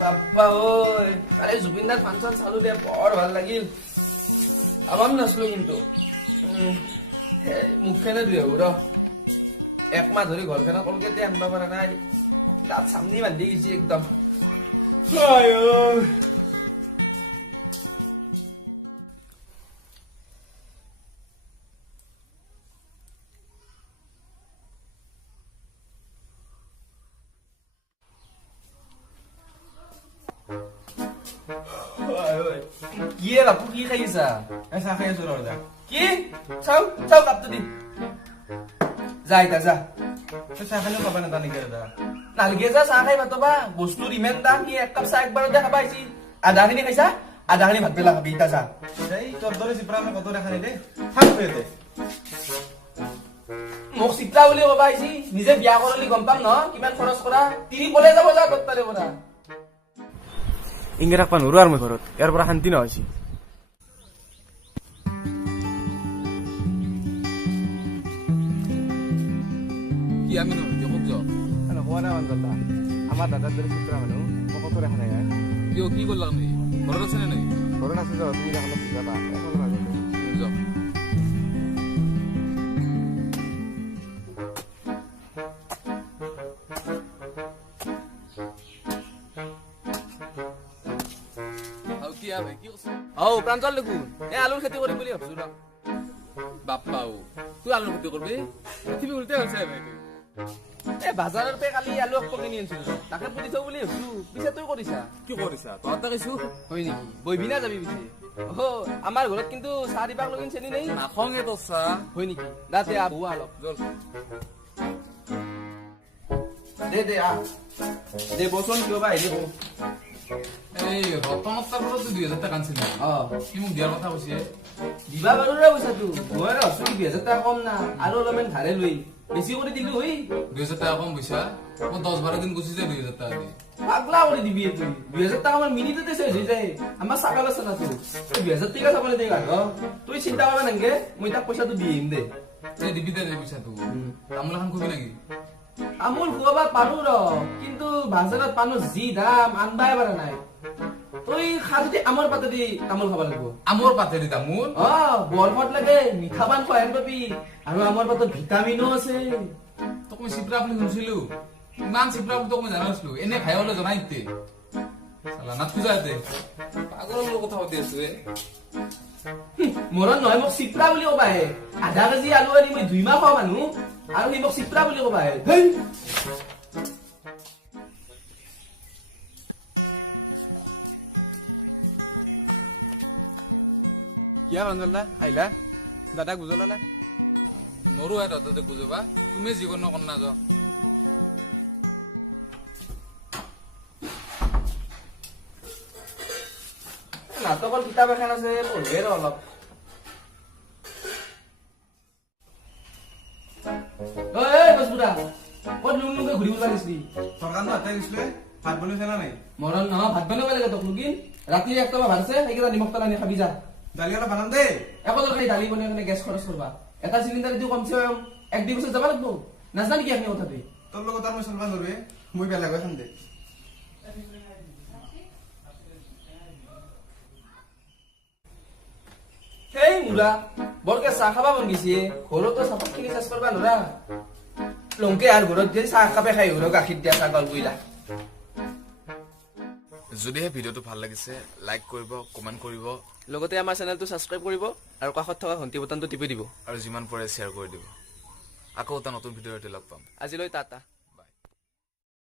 বাপ্পা ওই আৰে জুবিনদাৰ ফাংশন চালু দে বৰ ভাল লাগিল আবাম নাচলো কিন্তু মুখখনে ধুই আহো ৰ একমাহ ধৰি ঘৰখনত কলকেতে আনিব পৰা নাই তাত চামনি বান্ধি গৈছে একদম কি ৰে বাপু কি খাইছা চাহ খাই আছো ৰ কি চাও চাও কাপটো দি যা এটা যা চাহ খালেও পাবা না নেকি দাদা নালগে যা চাহ খাই মাতবা বস্তুৰ ইমান দাম কি এক কাপ চাহ একবাৰতে খাবা আহিছি আধাখিনি খাইছা আধাখিনি ভাত পেলা খাবি ইতা যা এই তোৰ দৰে চিপৰা মই কত দেখা নাই দে থাক ইয়াতে মোক চিপলা বুলি কবা আহিছি নিজে বিয়া কৰলি গম পাম ন কিমান খৰচ কৰা তিনি পলে যাব যা দত্তাৰে পৰা ইংগে ৰাখবা নোৱাৰো আৰু মই ঘৰত ইয়াৰ পৰা শান্তি নহৈছি কি আমি নকোক যাও নকবা না দাদা আমাৰ দাদাৰ দৰে চিত্ৰা মানুহ মই কত দেখা নাই কিয় কি কৰলাম নি ঘৰত আছে নে নাই ঘৰত আছো যাওঁ তুমি অলপ বুজাবা যাও কি আবে কি ও প্ৰাঞ্জল দেখোন এ আলুৰ খেতি কৰিম বুলি ভাবছো ৰ বাপ্পাও তুই আলু খেতি কৰবি পৃথিবী উল্টে হয়েছে এ বাজাৰৰ পে কালি আলু এক কিনি আনিছিলো তাকে পুতি চাও বুলি ভাবছো পিছে তই কৰিছা কি কৰিছা তহঁতে কৈছো হয় নেকি বইবি না যাবি পিছে অ আমাৰ ঘৰত কিন্তু চাহ দিবাক লগিন চেনি নাই নাখঙে তোর চাহ হয় নেকি দাতে আ বুয়া অলপ জল দে আ দে বচন কিয় বা আহিলি এই রতনত্তার ঘৰত 2000 টাকা আনছিল অ কি মোক দিয়াৰ কথা কৈছে দিবা বাৰু ৰে পইচাটো মই ভাবছো কি 2000 টকা কম না আৰু অলপমান ধাৰে লৈ বেছি কৰি দিলো হই 2000 টাকা কম পইচা মই 10-12 দিন গুচি যায় 2000 টাকা দি পাগলা কৰি দিবি তুই 2000 টাকা আমাৰ মিনিটতে শেষ হৈ যায় আমাৰ চাকাল আছে না তুই 2000 টাকা চাবলৈ দে গাড় তুই চিন্তা কৰা নাংগে মই তাক পইচাটো দিম দে এই দিবি দে পইচাটো তামোল এখন খুবি নাকি তামোল খুৱাবা পাৰো ৰ কিন্তু বাজাৰত পানৰ যি দাম আনবাই পাৰা নাই তই খা যদি আমাৰ পাতে দি তামোল খাব লাগিব আমৰ পাতে দি তামোল অ বৰফত লাগে মিঠা পান খোৱাই পাবি আৰু আমাৰ পাতত ভিটামিনো আছে তোক মই চিপৰা বুলি শুনিছিলো ইমান চিপৰা বুলি তোক মই জানা নাছিলো এনে খাই হলে জনাই দিতে চালা নাত খুজা ইয়াতে পাগলৰ লগত কথা পাতি আছো মৰণ নহয় মোক চিপৰা বুলি কবা হে আধা কেজি আলু আনি মই 2 মাহ খোৱা মানুহ আৰু সি মোক চিপৰা বুলি কবা হে কিয়া ৰঞ্জন দা আহিলা দাদাক বুজলা না নৰো তাতে বুজাবা তুমি যিকোনো কন্যা যাও নাটকৰ কিতাপ এখন আছে পঢ়িয়ে ৰ অলপ বসুদা ক'ত লুংলুংকে ঘূৰিব লাগিছিলি চৰকাৰ হাতে গৈছিলে ভাত বনাইছে না নাই মৰণ নহয় ভাত বনাব লাগে তোক লুকিন ৰাতি একটা ভাত আছে সেইকেইটা নিমখ তেল আনি খাবি যা দালি অলপ বনাম দেই একো দৰকাৰ নাই দালি বনাই গেছ খৰচ কৰবা এটা চিলিণ্ডাৰ দিও কমচে কম 1-2 বছৰ যাব লাগিব নাজানা নেকি আপুনি কথাটো তোৰ লগত আৰু মই চলবা নোৱাৰোৱে মই বেলেগ হৈ খাম দে সেই মুৰা বৰকে চাহ খাবা মন গৈছে ঘৰতো চাপত খিনি চেষ্টা কৰবা নোৱাৰা লংকে আৰু ঘৰত যে চাহ কাপে খাই ঘৰৰ গাখীৰ দিয়া ছাগল বইলা যদিহে ভিডিঅ'টো ভাল লাগিছে লাইক কৰিব কমেণ্ট কৰিব লগতে আমাৰ চেনেলটো সাবস্ক্ৰাইব কৰিব আৰু কাষত থকা ঘণ্টি বটনটো টিপি দিব আৰু যিমান পাৰে শ্বেয়াৰ কৰি দিব আকৌ এটা নতুন ভিডিঅ'তে লগ পাম আজিলৈ টাটা